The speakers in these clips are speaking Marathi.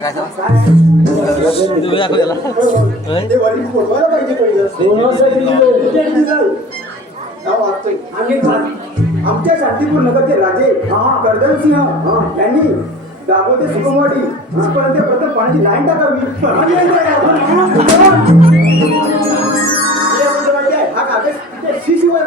तुम्ही दाखव त्याला. आमच्या शांतीपूर नगरचे राजे कर्दमसिंह यांनी दाभोते सुकमवाडी इथपर्यंत प्रथम पाण्याची लाईन टाकावी. हे कागद शिवाय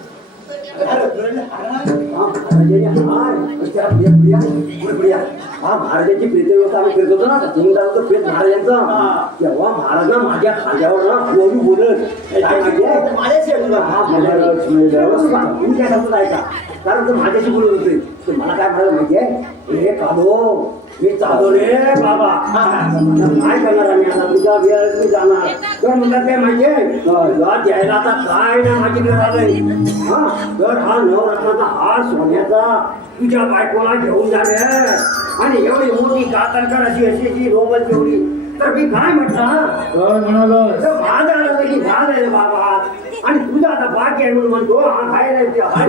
महाराजांची प्रीतिव्रत आम्ही फिरत होतो ना तुम्ही होतं प्रेत महाराजांचं. तेव्हा महाराज ना माझ्या खांद्यावर ना हळूहळू बोलत. कारण ते माझ्याशी बोलत होते. मला काय म्हणाले माहिती आहे? हे काढो. मी चालू रे बाबा. काय करणार आम्ही आता? तुझ्या वेळ मी जाणार. तर म्हणतात काय माहिती तुला द्यायला आता काय नाही माझी आलंय हा तर हा नवरत्नाचा हार सोन्याचा तुझ्या बायकोला घेऊन जाणे आणि एवढी मोठी कातरकर अशी अशी अशी रोमल तेवढी. तर मी काय म्हटलं म्हणाला भाग आला की भाग आहे बाबा. आणि तुझा आता बाकी आहे म्हणून म्हणतो हा काय नाही ते हाय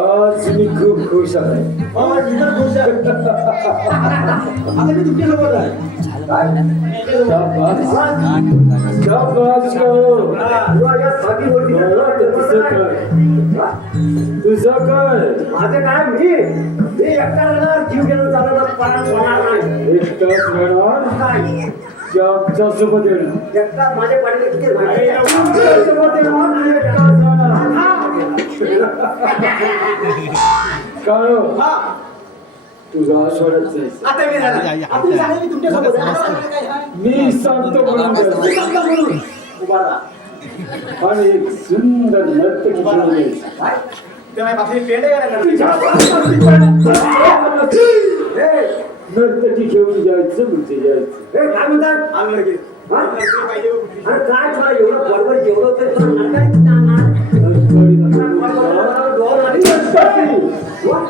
आज मी खूप खुश आहे. आता मी तुमच्यासोबत आहे. तुझं काय? माझं काय मी? मी एकटा राहणार जीव घेऊन चालणार पारायण होणार नाही. एकटाच राहणार? आमच्यासोबत येणार. एकटा माझ्या पाठीवर किती? तुमच्यासोबत येणार? हा. तुझा आश्वासच जायचं आता मी राहणार. या, या, आता मी या. राहणार, मी तुमच्यासोबत आहे. आता मला काय आहे? मी सांगतो म्हणून मी द्या. सांगतो म्हणून. उभा राहा. आणि एक सुंदर नर्तकी. काय? ते माझ्या पेंड रे? हे, नर्तकी घेऊन जायचं म्हणजे जायचं हे काय म्हणतात? हा? अरे काय तुला एवढं बरोबर तुला. डोल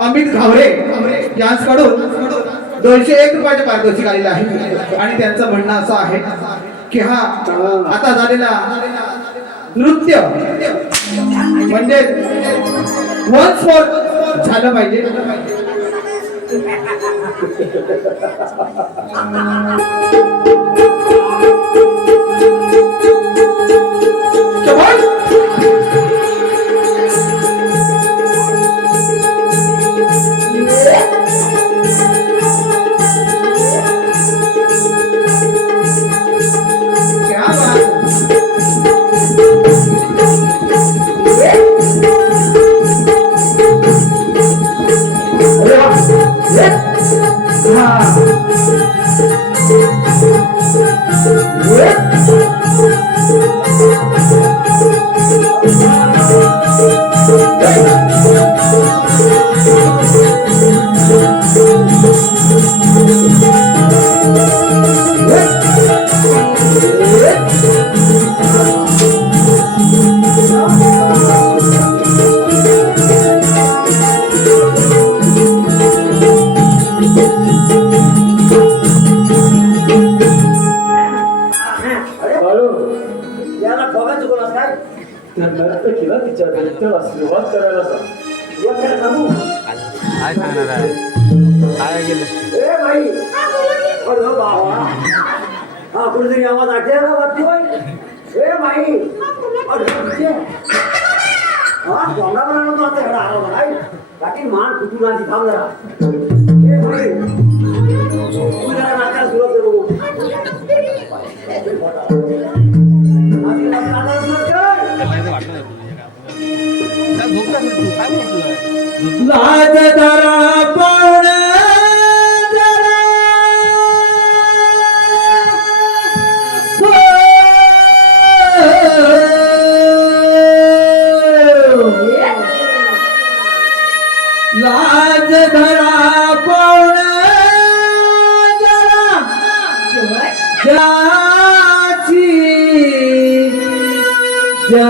अमित घावरे यांच्याकडून दोनशे एक रुपयाचे पारितोषिक आलेलं आहे. आणि त्यांचं म्हणणं असं आहे की हा आता झालेला नृत्य म्हणजे वन्स फॉर झालं पाहिजे. Yeah. लाज दरा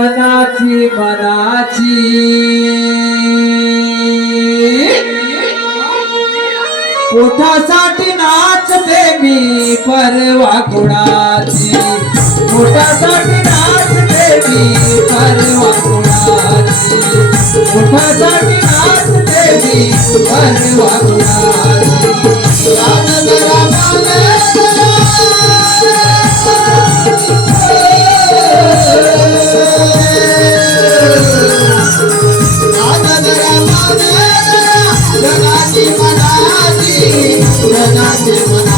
मनाची मनाची. पोटासाठी नाचते मी परवा कुणाची. पोटासाठी नाचते मी परवा कुणाची. पोटासाठी नाचते मी परवा कुणाची. We're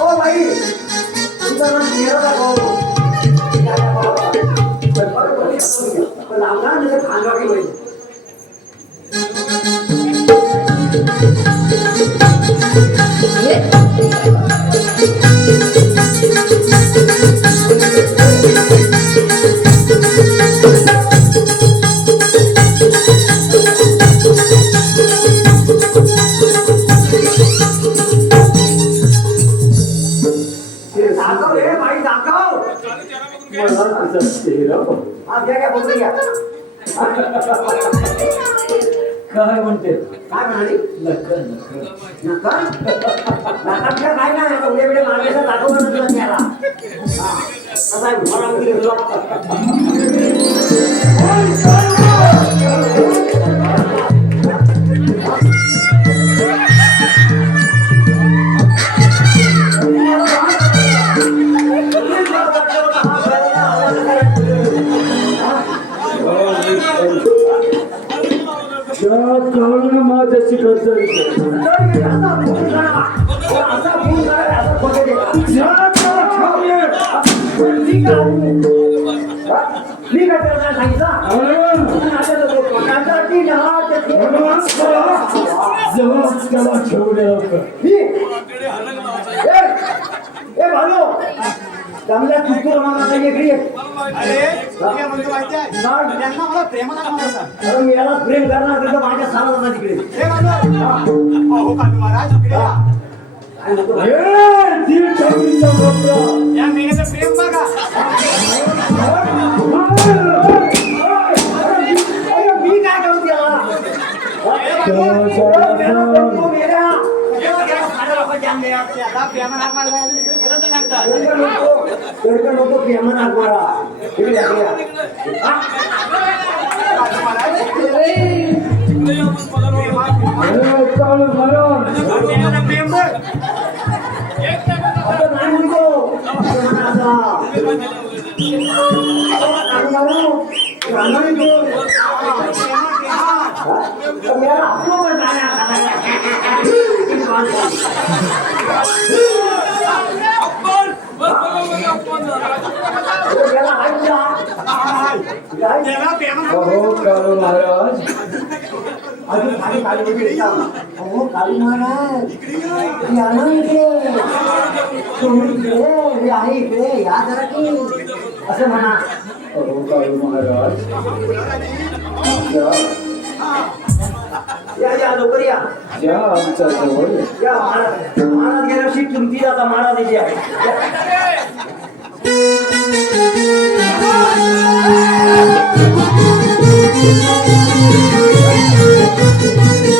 O by. तुमचा नाम मेरा भाऊ पण आपला नजर खांगावी पाहिजे Yeah. काय म्हणते? काय म्हणाली? नक्क नक्क नक्का काय नाही उद्या बिड्या मारण्याचा दाखवलं तुला त्याला. असा घोडा वगैरे इकडे मला प्रेमाला मी याला प्रेम करणार तर माझ्या साला जाणार तिकडे हे कालू महाराज इकडे या. काय म्हणतो? ए ती ठेवलीचा बापरा. या मेल्याचं प्रेम बघा. हा? प्रेम बघ आता नाही म्हणतो प्रेमान असा. अरे बाबा, रामा म्हणतो. हा? तर मेला हाकलो पण नाही, नाही, अरे मेला हाक द्या. काय? त्याला प्रेमाला अहो कालू महाराज अजून या. अहो महाराज या ना इकडे तुम्ही इकडे मी आहे इकडे या जरा की असं म्हणा अहो कालू महाराज या या लवकर या या आमच्या जवळ या महाराज महाराज गेल्याशी तुमची आता महाराज आहे या. माझ्याशी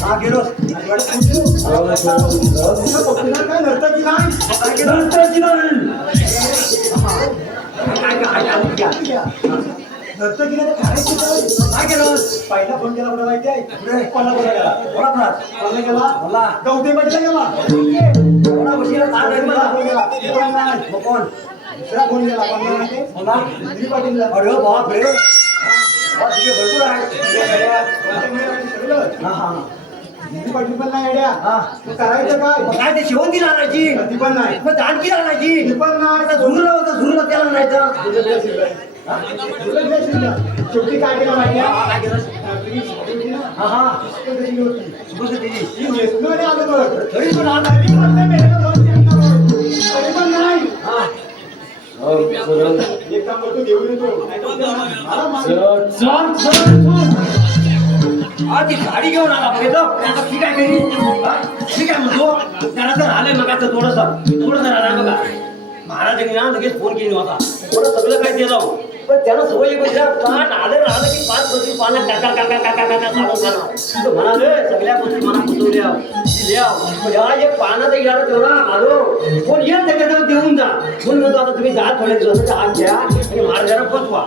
हा गेलो. काय नर्तकी नाही नर्तकी नाही. नर्तकीला काय? पहिला फोन केला मला माहिती आहे कोणाला गेला बोला कोणाला गेला पाटीलला गेला कोणा फोन गेला कोण? दुसरा फोन गेला कोणाला माहिती पाटीलला अरे बाप रे भरपूर आहे हा हा दिलीप पाटील पण नाही आयडिया? हा. तू करायचं काय? मग काय ते शेवंती आणायची ती पण नाही. मग दांडकी आणायची ती पण नाही. झुरलं होतं झुरलं त्याला आणायचं शेवटी काय केलं माहिती हा, काय केलं? आहे हा. हा ती सुभश्रुतीची. वेसनमध्ये आलं बघ तरी पण आला. तरी पण नाही भेटलं दोन तीन नंबर. तरी पण नाही. हा. हो, चल. एक काम करतो घेऊन येतो. मला मागे- चल, चल, चल, चल. हा, ती गाडी घेऊन आला बघितलं ठीक आहे घरी. ठीक आहे म्हणतो त्याला तर आलंय मग आता थोडंसं. थोडंसं राहिलं बघा. महाराजांनी ना लगेच फोन केली होता. थोडं सगळं काही दिलं पण त्याला सवय पान आलं राहिलं की पाच गोष्टी पाण्यात काका काका काका काका चालून जाणार म्हणाले सगळ्या गोष्टी मला एक गेला तेवढा आलो. कोण येईल देऊन जा. म्हणून म्हणतो आता तुम्ही जा थोडे दिवस आत घ्या आणि महाराजांना पोचवा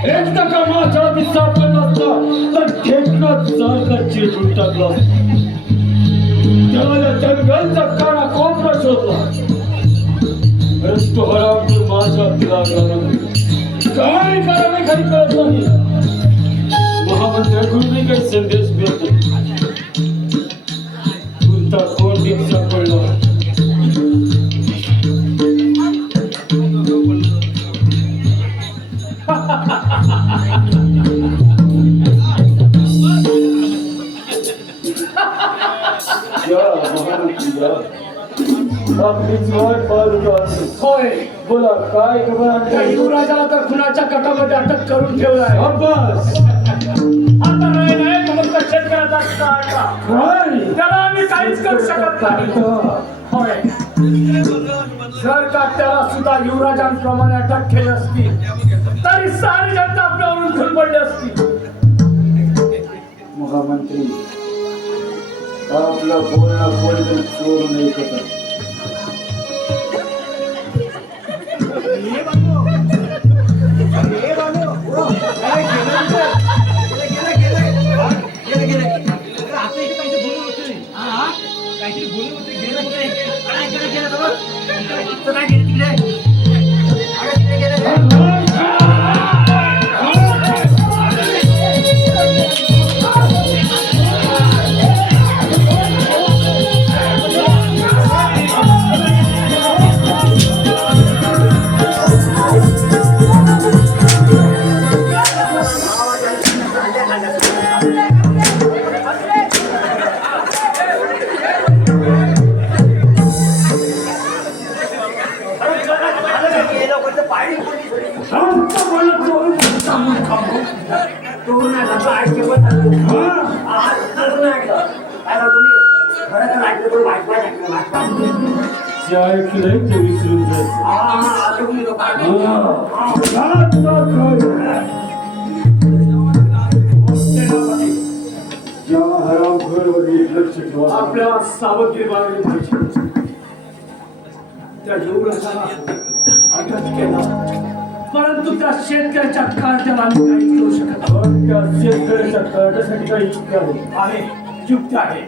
एकदा का माझा दिसा पण तर ठेकणं सारखा चिरडून टाकला त्याला जंगलचा काळा कोपरा शोधला. रस्तो हराम माझ्या लागला. काय करावे काही कळत नाही. महामंत्र्याकडूनही काही संदेश मिळतो कोणता कोण दिवसा बोला काय खबर युवराजाला तर खुनाच्या कटामध्ये अटक करून ठेवलाय. अब्बास आता नाही नाही तो फक्त शेतकऱ्याचा त्याला आम्ही काहीच करू शकत नाही. जर का त्याला सुद्धा युवराजांप्रमाणे अटक केली असती. तरी सारी जनता आपल्यावरून पडली असती. महामंत्री आपला बोलणं बोलणं चोर नाही करत. ते विसरून जायचं या हरामखोरवर एक लक्ष ठेवा आपल्या सावधगिरी बाळगली पाहिजे त्या युवराजाला अटक केला परंतु त्या शेतकऱ्याच्या कार्याला आम्ही काही करू शकत नाही. पण त्या शेतकऱ्याच्या कार्यासाठी काही युक्ती आहे. आहे युक्त आहे.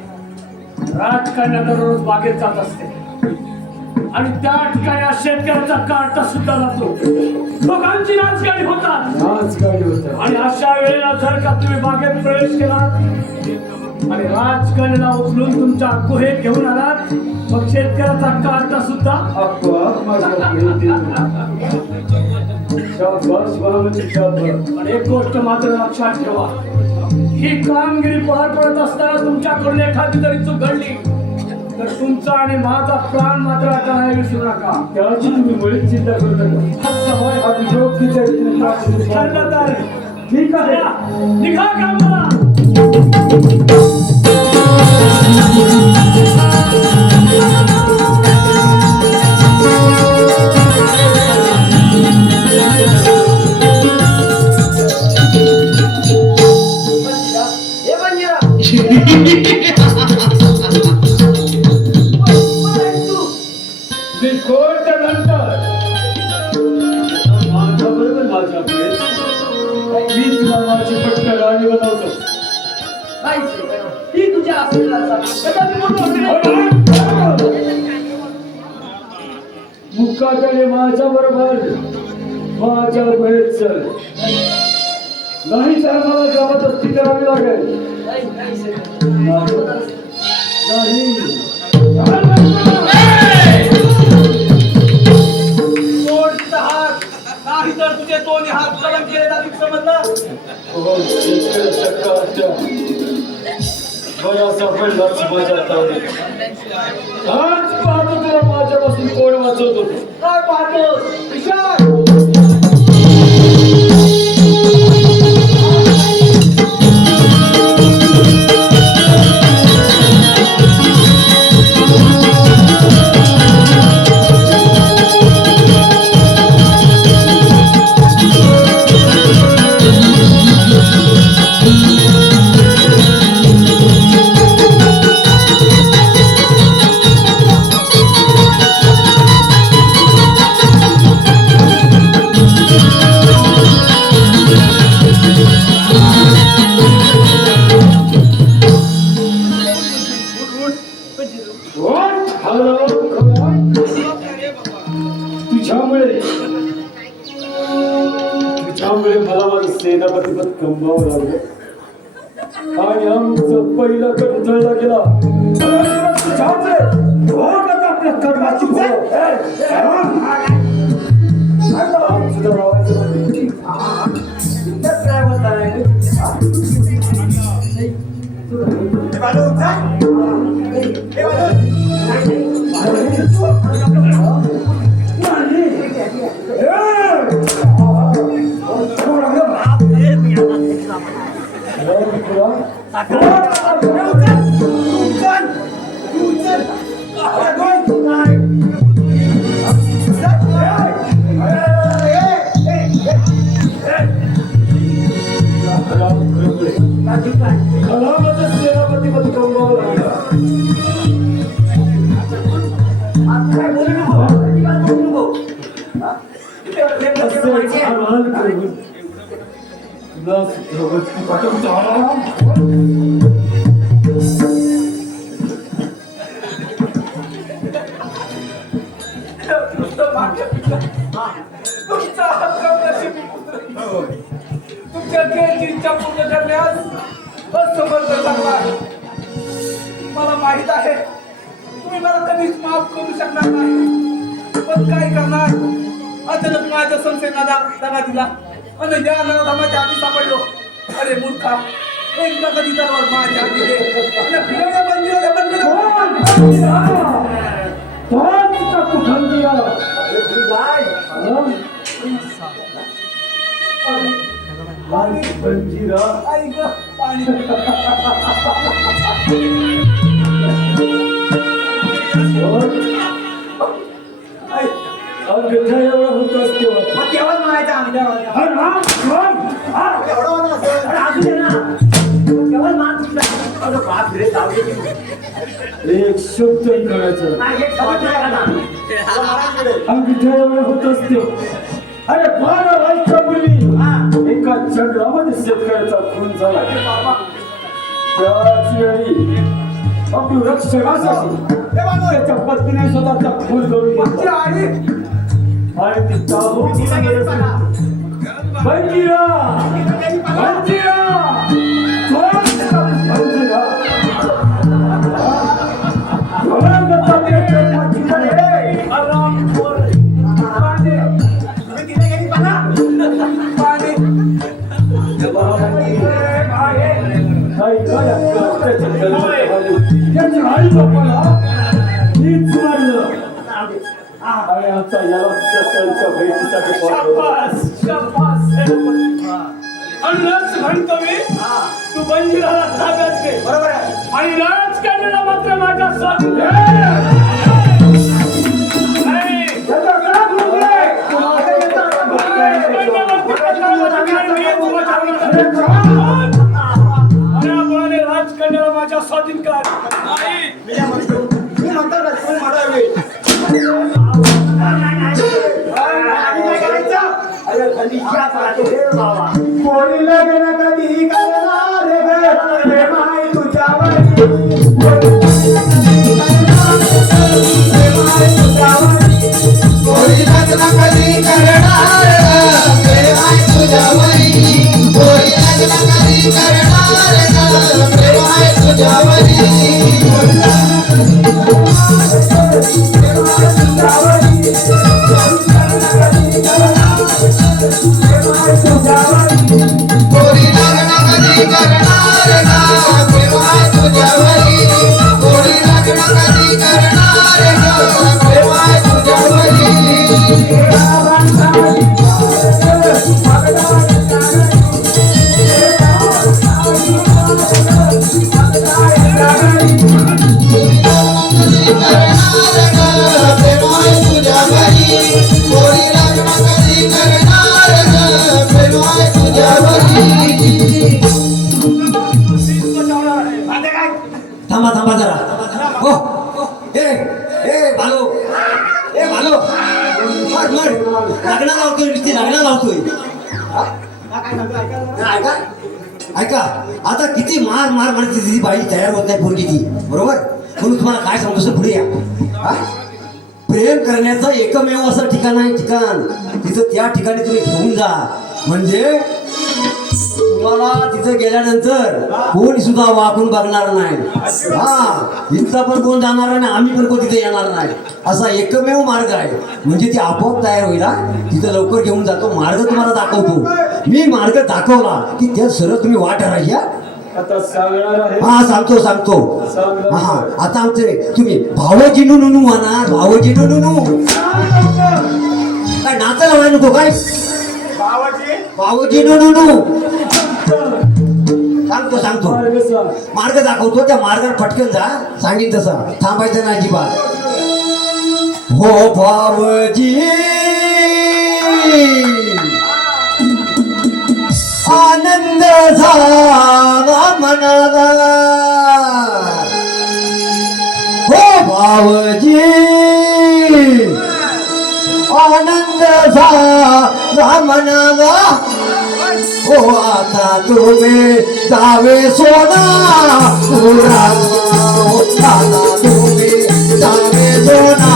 राजकारण्यात रोज बागेत जात असते. आणि त्या ठिकाणी शेतकऱ्याचा कार्ट सुद्धा जातो. लोकांची राजकारणी होतात. आणि अशा वेळेला जर का तुम्ही बागेत प्रवेश केला आणि राजकारणाला उचलून तुमच्या गुहेत घेऊन आलात मग शेतकऱ्याचा कार्ट सुद्धा एक गोष्ट मात्र लक्षात ठेवा. ही कामगिरी पार पडत असताना तुमच्याकडून एखादी जरी चूक घडली. तर तुमचा आणि माझा प्राण मात्र आता नाही विसरू नका. त्याची तुम्ही मुळीच चिंता करू नका. योग्य त्या रीतीने प्रार्थना ठरलं तर ठीक आहे. निघा. कामाला मुकाट्याने माझ्या बरोबर. माझ्या वेळेत चल. नाही तर मला जबरदस्ती करावी लागेल. नाही. नाही. तर तुझे दोन्ही हात कलम केले जातील समजलं? हो, शेतकऱ्याच्या काट्या माझ्या तावडीत. आज पाहतो तुला माझ्यापासून कोण वाचवतो? काय पाहतो विचार पहिला करून जळला गेला कर्माची सुद्धा लावायचं काय होत आहे कधीच माफ करू शकणार नाही. पण काय करणार? अचानक माझ्या संशयना दगा दिला. आणि या नराधामाच्या आधी सापडलो. अरे मूर्खा एकदा कधी तर माझ्या आधी दे. अरे? बंजीरा आई ग पाणी. अगदी एवढं होतच तेव्हा मग तेव्हाच म्हणायचं? हा? एवढं होणं असं. असू दे ना तेव्हाच मान. अरे बाप रे, जाऊ दे. एक शब्दही करायचं नाही, एक समज नाही का ना? तुला मारायला मिळेल. अगदी एवढं होतच ते अरे बारा हा. एका जंगलामध्ये शेतकऱ्याचा खून झाला त्याच वेळी आपली रक्षकासाठी त्याच्या पत्नीने स्वतःचा खून करून माझी आई आणि ती बघा. बंजिरा! बंजिरा! याला सुद्धा त्यांच्या भेटीसाठी शाबास, शाबास, राज म्हणतो मी तू बंजिराला ताब्यात घे. बरोबर आहे. आणि राजकारणाला मात्र माझ्या स्वाधीन मारते तयार होत नाही पोरगी ती. बरोबर? म्हणून तुम्हाला काय सांगतो सर पुढे या. हा? प्रेम करण्याचं एकमेव असं ठिकाण आहे ठिकाण. तिथं त्या ठिकाणी तुम्ही घेऊन जा. म्हणजे तुम्हाला तिथं गेल्यानंतर कोणी सुद्धा वाकून बघणार नाही. हा इथं पण कोण जाणार नाही आम्ही पण कोण तिथे येणार नाही. असा एकमेव मार्ग आहे. म्हणजे ती आपोआप तयार होईल हा. तिथं लवकर घेऊन जातो. मार्ग तुम्हाला दाखवतो. मी मार्ग दाखवला की त्या सरळ तुम्ही वाट राहिल्या. हा सांगतो सांगतो. हा आता आमचे तुम्ही भावजी नुनू म्हणा भावजी नुनू. काय नाचायला व्हायला नको काय? भावजी नुनू. सांगतो सांगतो. मार्ग दाखवतो त्या मार्गात पटकन जा. सांगितलं तसं. थांबायचं नाही अजिबात. हो भावजी आनंद झाला मनाला. हो भावजी आनंद झाला मनाला. हो आता तुम्ही जावे सोना. पुरा आता तुम्ही जावे सोना.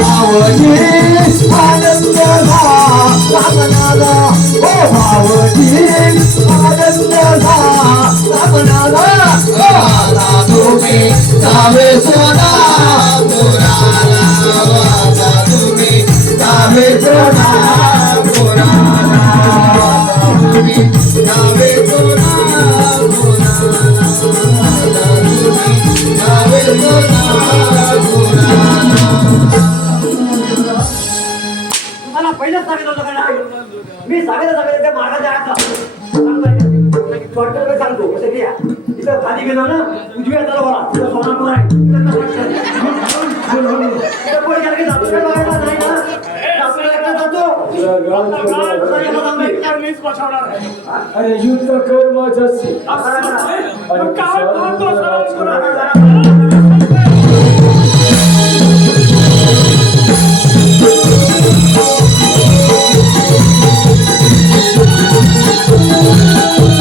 भावजी आनंद झाला मनाला भावजी आनंद आता तुम्ही जावे मी सांगितलं सांगितलं त्या मार्गाच्या आत शॉर्टकट सांगतो कसं घ्या इथं खाली गेलो ना उजव्या हाताला वळा. तिथं सोनापूर आहे. तिथं पुढे गेलं की जातो. काय बघायला नाही Thank